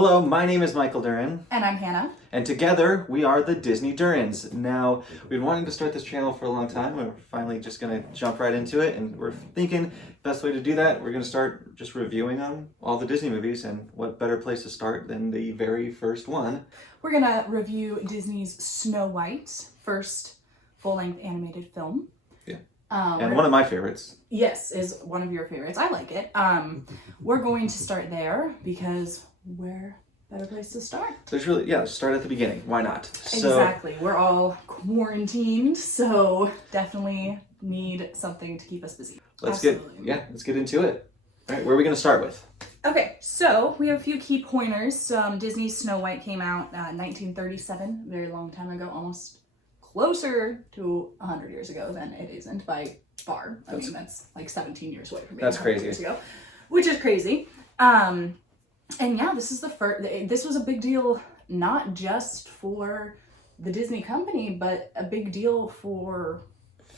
Hello, my name is Michael Duran. And I'm Hannah. And together we are the Disney Durans. Now, we've been wanting to start this channel for a long time. We're finally just going to jump right into it. And we're thinking best way to do that, we're going to start just reviewing all the Disney movies. And what better place to start than the very first one? We're going to review Disney's Snow White, first full-length animated film. Yeah. And one of my favorites. Yes, is one of your favorites. I like it. We're going to start there because where better place to start? There's really, start at the beginning. Why not? Exactly. We're all quarantined, so definitely need something to keep us busy. Let's get into it. All right, where are we going to start with? Okay, so we have a few key pointers. Disney's Snow White came out 1937, a very long time ago, almost closer to 100 years ago than it isn't by far. I mean, that's like 17 years away from being 100 years ago, which is crazy. And yeah, this is the first. This was a big deal, not just for the Disney company, but a big deal for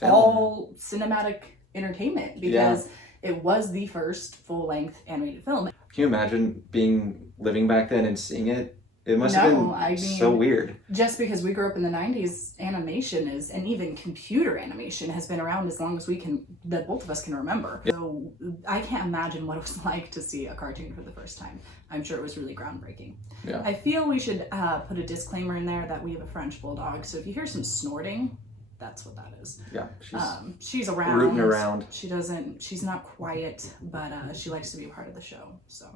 all cinematic entertainment because it was the first full-length animated film. Can you imagine living back then and seeing it? It must have been so weird. Just because we grew up in the 90s, animation and even computer animation has been around as long as that both of us can remember. Yeah. So I can't imagine what it was like to see a cartoon for the first time. I'm sure it was really groundbreaking. Yeah. I feel we should put a disclaimer in there that we have a French bulldog. So if you hear some snorting, that's what that is. Yeah, she's around. Rooting around. She's not quiet, but she likes to be a part of the show. So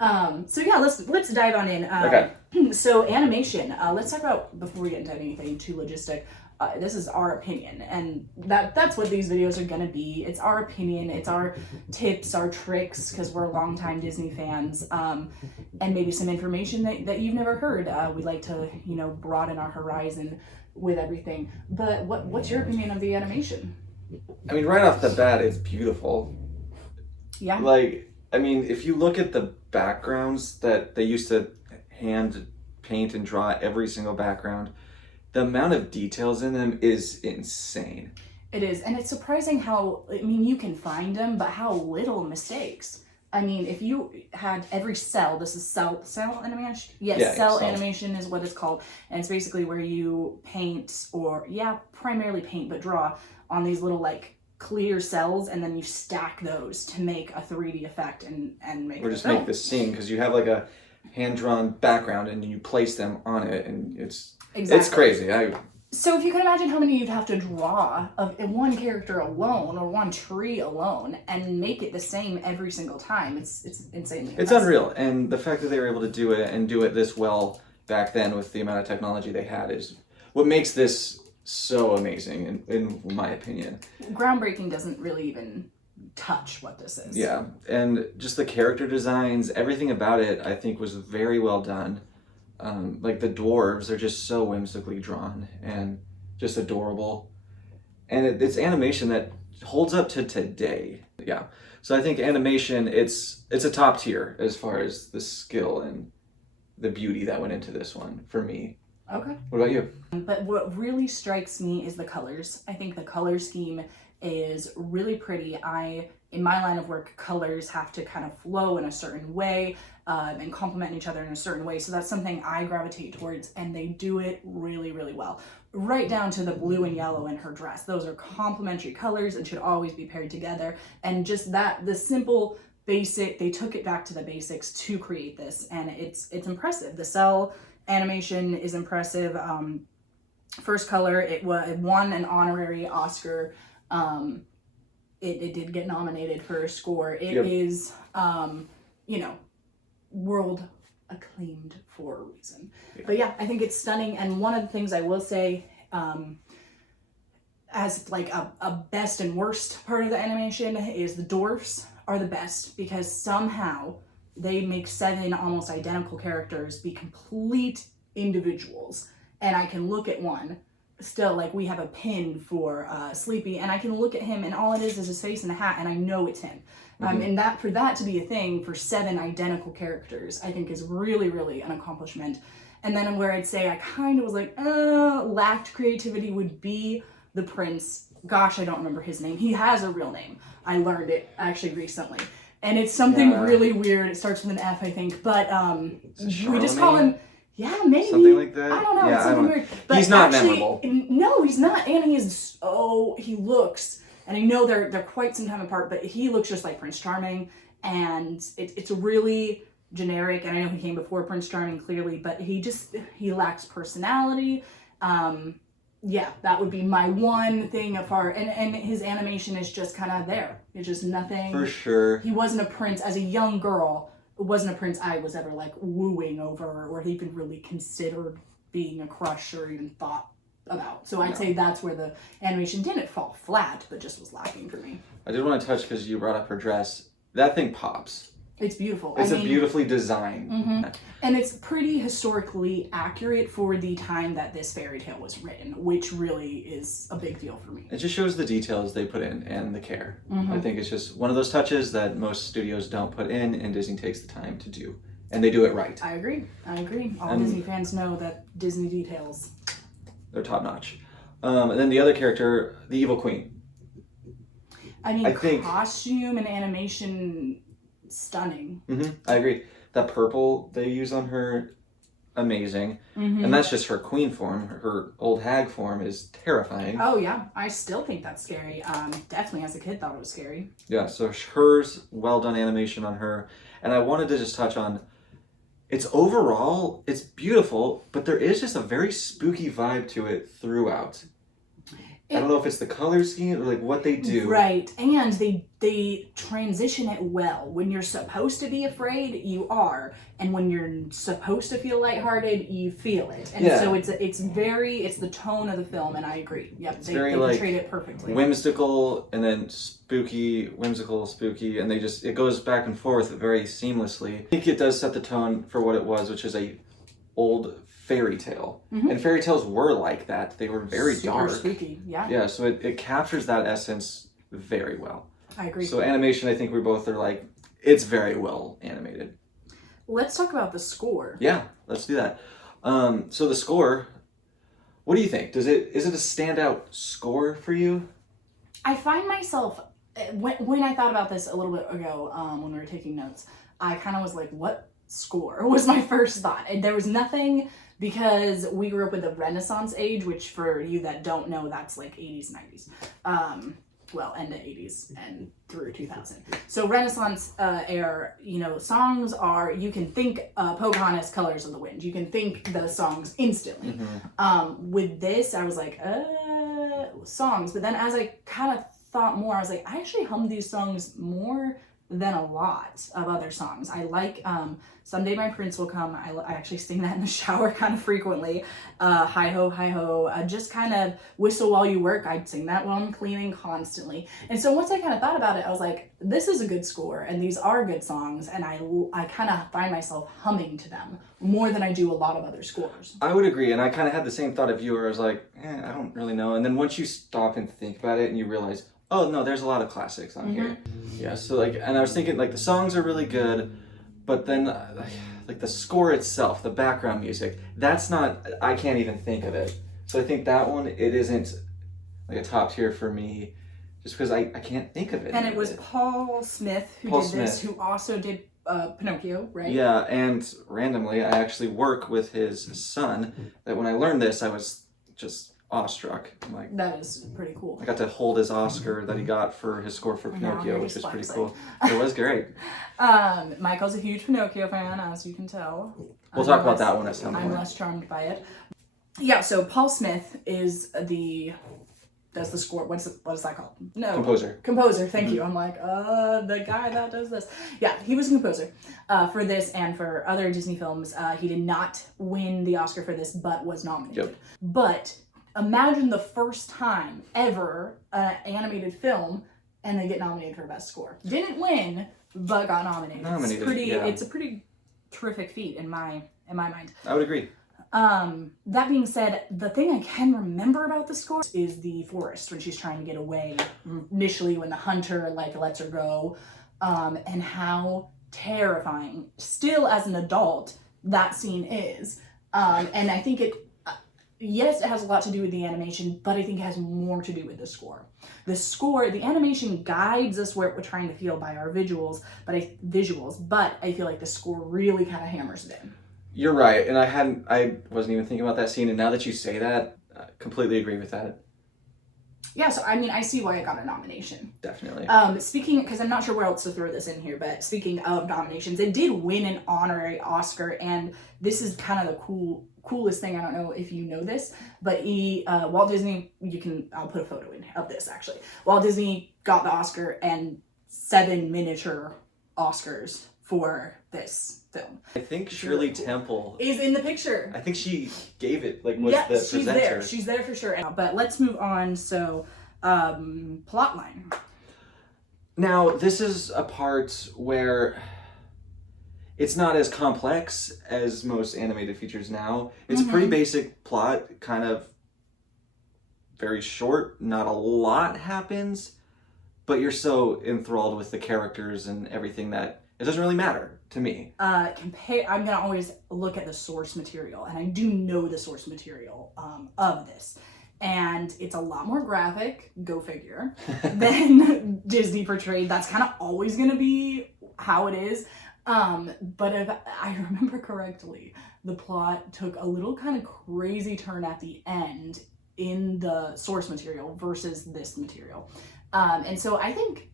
yeah, let's dive on in. Okay. So animation. Let's talk about, before we get into anything too logistic, this is our opinion, and that's what these videos are gonna be. It's our opinion, it's our tips, our tricks, because we're longtime Disney fans, and maybe some information that you've never heard. We like to, broaden our horizon with everything. But what's your opinion of the animation? I mean, right off the bat, it's beautiful. Yeah. If you look at the backgrounds that they used to hand paint and draw every single background, the amount of details in them is insane. It is, and it's surprising how, you can find them, but how little mistakes. If you had every cell, this is cell animation? Yes, cell animation is what it's called, and it's basically where you paint, primarily paint, but draw on these little, clear cells, and then you stack those to make a 3D effect and make make this scene, because you have a hand-drawn background and you place them on it, and it's crazy. So if you can imagine how many you'd have to draw of one character alone or one tree alone and make it the same every single time, it's insanely it's unreal. And the fact that they were able to do it and do it this well back then with the amount of technology they had is what makes this so amazing, in my opinion. Groundbreaking doesn't really even touch what this is. Yeah, and just the character designs, everything about it, I think was very well done. The dwarves are just so whimsically drawn and just adorable. And it's animation that holds up to today. Yeah, so I think animation, it's a top tier as far as the skill and the beauty that went into this one for me. Okay. What about you? But what really strikes me is the colors. I think the color scheme is really pretty. In my line of work, colors have to kind of flow in a certain way and complement each other in a certain way. So that's something I gravitate towards, and they do it really, really well. Right down to the blue and yellow in her dress. Those are complementary colors and should always be paired together. And just the simple basic, they took it back to the basics to create this, and it's impressive. The cell animation is impressive. First Color, it won an honorary Oscar. It did get nominated for a score. It is, world acclaimed for a reason. Yeah. But yeah, I think it's stunning. And one of the things I will say, as a best and worst part of the animation, is the dwarfs are the best, because somehow they make 7 almost identical characters be complete individuals. And I can look at one, still, we have a pin for Sleepy, and I can look at him, and all it is his face and a hat, and I know it's him. And for that to be a thing for 7 identical characters, I think is really, really an accomplishment. And then where I'd say I kind of was lacked creativity would be the prince. Gosh, I don't remember his name. He has a real name. I learned it actually recently. and it's something Yeah. really weird. It starts with an F, I think, but we just call Charlemagne? him. Yeah, maybe Something like that? I don't know. Yeah, It's I something don't know. weird. But He's not actually, memorable. No, he's not, and he is so he looks. And I know they're quite some time apart, but he looks just like Prince Charming, and it's really generic. And I know he came before Prince Charming, clearly, but he lacks personality. Yeah, that would be my one thing and his animation is just kind of there. It's just nothing. For sure. He wasn't a prince as a young girl. It wasn't a prince I was ever like wooing over or even really considered being a crush or even thought about. So I'd say that's where the animation didn't fall flat, but just was lacking for me. I did want to touch because you brought up her dress. That thing pops. It's beautiful. It's beautifully designed. Mm-hmm. And it's pretty historically accurate for the time that this fairy tale was written, which really is a big deal for me. It just shows the details they put in and the care. Mm-hmm. I think it's just one of those touches that most studios don't put in and Disney takes the time to do. And they do it right. I agree. All Disney fans know that Disney details. They're top notch. And then the other character, the Evil Queen. I think costume and animation, stunning. Mm-hmm. I agree. That purple they use on her, amazing. Mm-hmm. And that's just her queen form. Her old hag form is terrifying. Oh yeah, I still think that's scary. Definitely as a kid thought it was scary. Yeah, so hers, well done animation on her. And I wanted to just touch on, it's beautiful, but there is just a very spooky vibe to it throughout. I don't know if it's the color scheme or like what they do. Right, and they transition it well. When you're supposed to be afraid, you are, and when you're supposed to feel lighthearted, you feel it. And so it's the tone of the film, and I agree. Yep, they portrayed it perfectly. Whimsical and then spooky, whimsical, spooky, and it goes back and forth very seamlessly. I think it does set the tone for what it was, which is a old fairy tale. Mm-hmm. And fairy tales were like that. They were very dark. Spooky, yeah. Yeah, so it captures that essence very well. I agree. So animation, I think we both are like, it's very well animated. Let's talk about the score. Yeah, let's do that. So the score, what do you think? Is it a standout score for you? I find myself, when I thought about this a little bit ago, when we were taking notes, I kind of was like, what score was my first thought. And there was nothing, because we grew up with the Renaissance age, which for you that don't know, that's like 80s, 90s. Well, end of 80s and through 2000. So Renaissance era, songs are, you can think Pocahontas, Colors of the Wind. You can think the songs instantly. Mm-hmm. With this, I was like, songs. But then as I kind of thought more, I was like, I actually hummed these songs more than a lot of other songs. I like Someday My Prince Will Come. I actually sing that in the shower kind of frequently. Hi Ho, Hi Ho. Just kind of Whistle While You Work. I'd sing that while I'm cleaning constantly. And so once I kind of thought about it, I was like, this is a good score and these are good songs, and I kind of find myself humming to them more than I do a lot of other scores. I would agree, and I kind of had the same thought of you where I was like, I don't really know. And then once you stop and think about it and you realize, oh no, there's a lot of classics on here. Yeah, so and I was thinking the songs are really good, but then the score itself, the background music, I can't even think of it. So I think that one, it isn't a top tier for me, just because I can't think of it. And it was Paul Smith who did this, who also did Pinocchio, right? Yeah, and randomly, I actually work with his son, that when I learned this, I was just awestruck. That is pretty cool. I got to hold his Oscar that he got for his score for Pinocchio, which was pretty cool. It was great. Michael's a huge Pinocchio fan, as you can tell. We'll talk about that one at some point. I'm less charmed by it. Yeah, so Paul Smith does the score. What is that called? No. Composer, thank you. I'm like, the guy that does this. Yeah, he was a composer for this and for other Disney films. He did not win the Oscar for this, but was nominated. Yep. But imagine the first time ever an animated film and they get nominated for Best Score. Didn't win, but got nominated. It's a pretty terrific feat in my mind. I would agree. That being said, the thing I can remember about the score is the forest when she's trying to get away, initially when the hunter lets her go, and how terrifying, still as an adult, that scene is. And I think yes, it has a lot to do with the animation, but I think it has more to do with the score. The animation guides us where we're trying to feel by our visuals, but I feel like the score really kind of hammers it in. You're right, and I wasn't even thinking about that scene, and now that you say that, I completely agree with that. Yeah, so I mean, I see why it got a nomination. Definitely. Speaking, because I'm not sure where else to throw this in here, but speaking of nominations, it did win an honorary Oscar, and this is kind of the coolest thing. I don't know if you know this, but Walt Disney, I'll put a photo in of this actually. Walt Disney got the Oscar and 7 miniature Oscars for this film. I think Shirley Temple is in the picture. I think she gave it, like, was the she's presenter. there. She's there for sure. But let's move on. So, plot line. Now, this is a part where it's not as complex as most animated features now. It's a pretty basic plot, kind of very short. Not a lot happens, but you're so enthralled with the characters and everything that it doesn't really matter to me. I'm gonna always look at the source material, and I do know the source material of this, and it's a lot more graphic, go figure, than Disney portrayed. That's kind of always gonna be how it is. But if I remember correctly, the plot took a little kind of crazy turn at the end in the source material versus this material, and so I think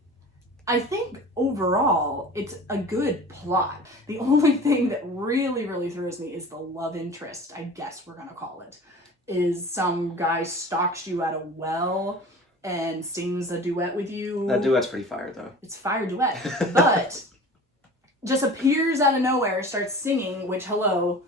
overall it's a good plot. The only thing that really throws me is the love interest, I guess we're gonna call it, is some guy stalks you at a well and sings a duet with you. That duet's pretty fire, though. It's fire duet, but just appears out of nowhere, starts singing, which, hello,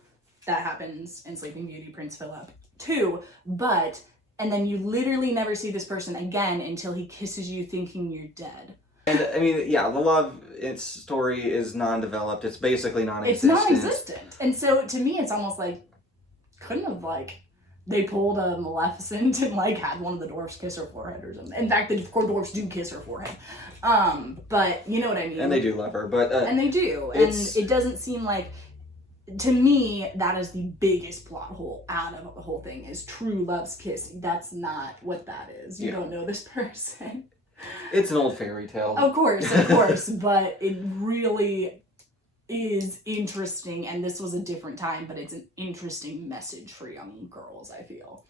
that happens in Sleeping Beauty, Prince Philip too, and then you literally never see this person again until he kisses you thinking you're dead. And I mean, yeah, the love story is non-developed. It's basically non-existent. It's non-existent. And so to me, it's almost like, couldn't have, like, they pulled a Maleficent and, like, had one of the dwarfs kiss her forehead or something. In fact, the dwarfs do kiss her forehead. But you know what I mean. And they do love her, but... and they do. And it doesn't seem like, to me, that is the biggest plot hole out of the whole thing, is true love's kiss. That's not what that is. You don't know this person. It's an old fairy tale. Of course, but it really is interesting, and this was a different time, but it's an interesting message for young girls, I feel.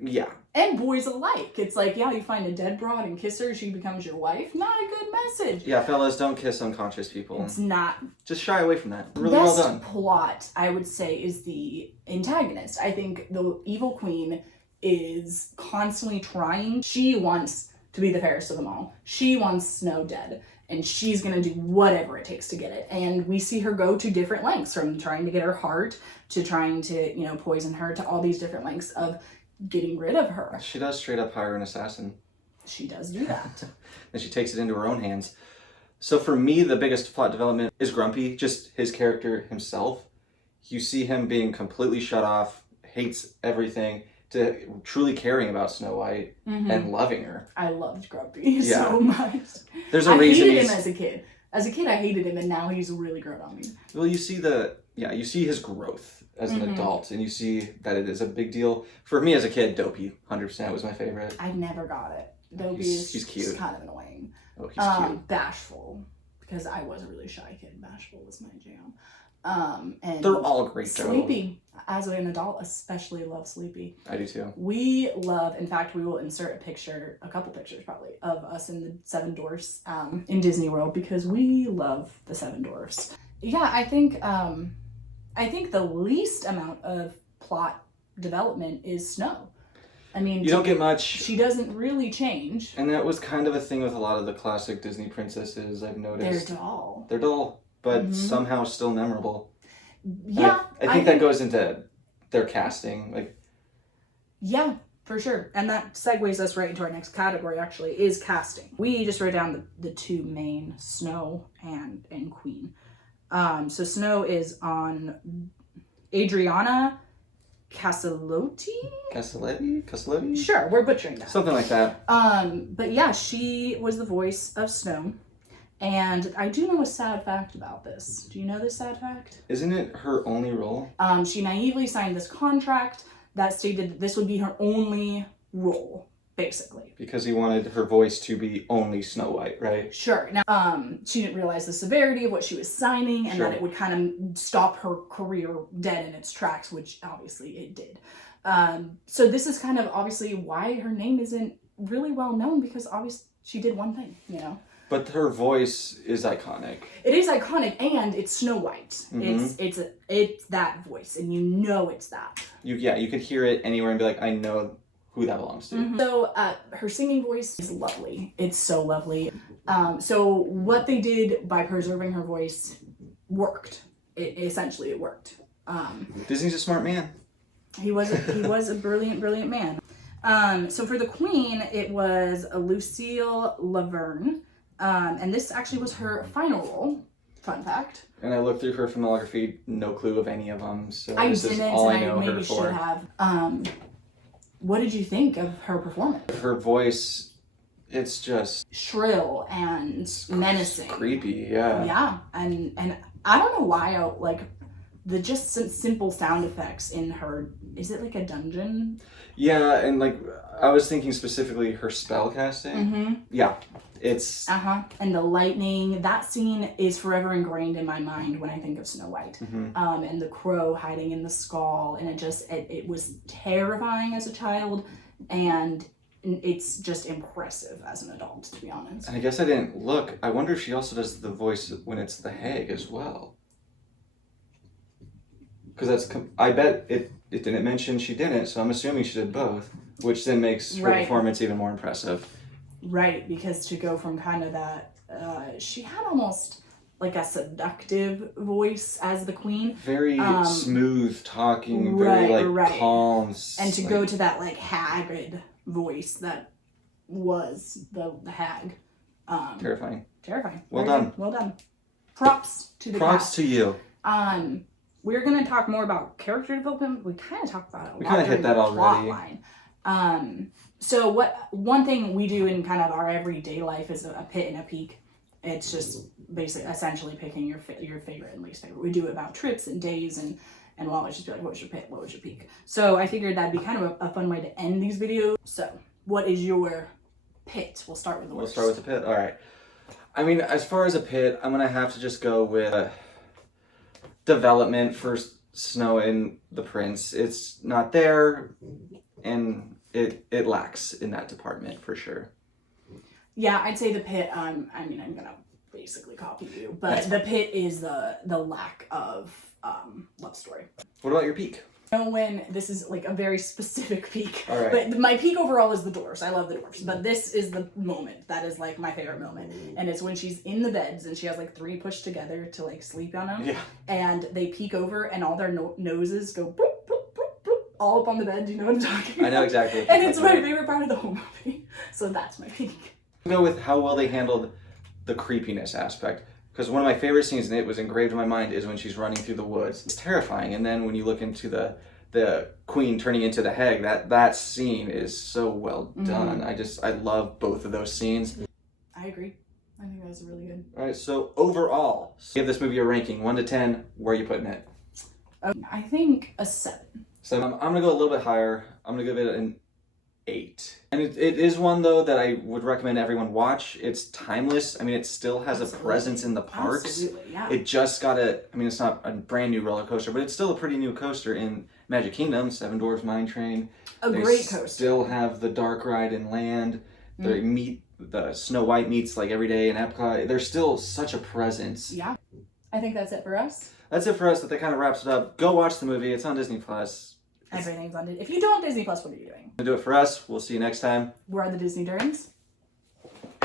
Yeah. And boys alike. It's like, yeah, you find a dead broad and kiss her, she becomes your wife. Not a good message. Yeah, fellas, don't kiss unconscious people. It's not. Just shy away from that. Really Best well done. plot, I would say, is the antagonist. I think the evil queen is constantly trying. She wants to be the fairest of them all. She wants Snow dead, and she's gonna do whatever it takes to get it. And we see her go to different lengths, from trying to get her heart to trying to, poison her, to all these different lengths of getting rid of her. She does straight up hire an assassin. She does do that. And she takes it into her own hands. So for me, the biggest plot development is Grumpy, just his character himself. You see him being completely shut off, hates everything, to truly caring about Snow White and loving her. I loved Grumpy so much. There's a reason. I hated him as a kid. As a kid, I hated him, and now he's really grown on me. Well, you see his growth as an adult, and you see that it is a big deal. For me as a kid, Dopey, 100% was my favorite. I never got it. Dopey he's cute. Just kind of annoying. Oh, he's cute. Bashful, because I was a really shy kid. Bashful was my jam. And they're all great. Sleepy, as an adult, especially love Sleepy. I do too. We love, in fact, we will insert a couple pictures probably, of us in the Seven Dwarfs in Disney World, because we love the Seven Dwarfs. Yeah, I think the least amount of plot development is Snow. I mean, you don't get much. She doesn't really change. And that was kind of a thing with a lot of the classic Disney princesses, I've noticed. They're dull. But somehow still memorable. Yeah. I think that goes into their casting. Yeah, for sure. And that segues us right into our next category, actually, is casting. We just wrote down the two main, Snow and Queen. So Snow is on Adriana Castellotti? Castellotti? Sure, we're butchering that. Something like that. But yeah, she was the voice of Snow. And I do know a sad fact about this. Do you know this sad fact? Isn't it her only role? She naively signed this contract that stated that this would be her only role, basically. Because he wanted her voice to be only Snow White, right? Sure. Now, she didn't realize the severity of what she was signing, and Sure. that it would kind of stop her career dead in its tracks, which obviously it did. So this is kind of obviously why her name isn't really well known, because obviously she did one thing, you know. But her voice is iconic. It is iconic, and it's Snow White. Mm-hmm. It's that voice, and you know it's that. You could hear it anywhere and be like, I know who that belongs to. Mm-hmm. So her singing voice is lovely. It's so lovely. So what they did by preserving her voice worked. It worked. Disney's a smart man. He was a brilliant man. So for the Queen, it was Lucille Laverne. And this actually was her final role. Fun fact. And I looked through her filmography, no clue of any of them. So I this didn't, is all I and know I maybe her for. should have. What did you think of her performance? Her voice, it's just Shrill and menacing. creepy, yeah. Yeah, and I don't know why the just simple sound effects in her. Is it like a dungeon? Yeah, and like I was thinking specifically her spell casting. Mm-hmm. Yeah, it's And the lightning. That scene is forever ingrained in my mind when I think of Snow White. mm-hmm. And the crow hiding in the skull, and it was terrifying as a child, and it's just impressive as an adult, to be honest. And I guess I didn't look. I wonder if she also does the voice when it's the hag as well. Because I bet it didn't mention she didn't, so I'm assuming she did both, which then makes her performance even more impressive. Right, because to go from kind of that, she had almost like a seductive voice as the Queen. Very smooth talking, very calm. And to go to that like haggard voice that was the hag. Terrifying. Well done. Good. Well done. Props to the Props cast. to you. We're gonna talk more about character development. We kind of talked about it. We kind of hit that already. So one thing we do in kind of our everyday life is a pit and a peak. It's just basically essentially picking your favorite and least favorite. We do it about trips and days, and we'll always just be like, what was your pit? What was your peak? So I figured that'd be kind of a fun way to end these videos. So what is your pit? We'll start with the worst. We'll start with the pit. All right. I mean, as far as a pit, I'm gonna have to just go with development for Snow and the Prince. It's not there, and it lacks in that department for sure. Yeah, I'd say the pit. I mean, I'm gonna basically copy you, but the pit is the lack of love story. What about your peak? know when this is like a very specific peak. All right. But my peak overall is the dwarfs. I love the dwarfs. But this is the moment that is like my favorite moment. And it's when she's in the beds and she has like three pushed together to like sleep on them. Yeah. And they peek over and all their noses go boop, boop, boop, boop, all up on the bed. Do you know what I'm talking about? I know exactly. And it's my favorite part of the whole movie. So that's my peak. Go with how well they handled the creepiness aspect. Because one of my favorite scenes, and it was engraved in my mind, is when she's running through the woods. It's terrifying. And then when you look into the queen turning into the hag, that scene is so well done. I love both of those scenes. I agree. I think that was really good. All right, so overall, give this movie a ranking, 1 to 10. Where are you putting it? I think a 7. So I'm gonna go a little bit higher. I'm gonna give it an 8. And it is one though that I would recommend everyone watch. It's timeless. I mean, it still has a presence in the parks. Absolutely, yeah. It just got it's not a brand new roller coaster, but it's still a pretty new coaster in Magic Kingdom, Seven Dwarfs Mine Train. Great coaster. Still have the dark ride in Land. The Snow White meets like every day in Epcot. There's still such a presence. Yeah. I think that's it for us. That's it for us. That kind of wraps it up. Go watch the movie. It's on Disney Plus. Everything's on Disney. If you don't have Disney Plus, what are you doing? Do it for us. We'll see you next time. We're the Disney Derns.